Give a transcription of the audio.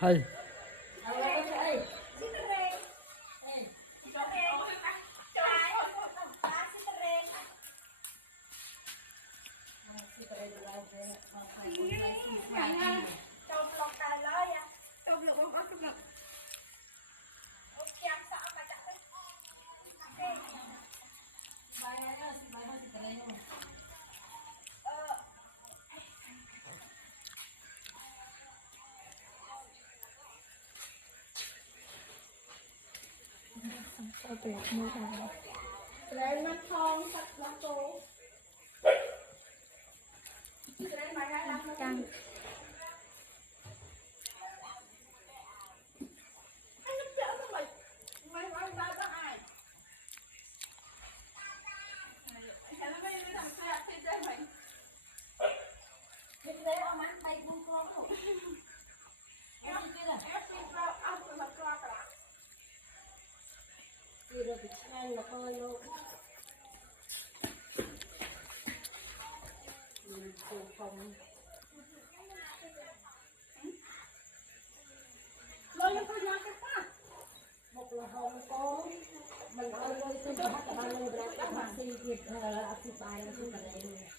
hayเอาตัวมือทำแล้วมันทองสักน้ำโตจังเราไปแช่แล้วก็โลกดูของเรายังพยายามกันป่ะหมกละหงโก้มันเอาเลยคือจะหักมันเลยแล้วก็มาซีกิดอธิบายแล้วคืออะไรเนี่ย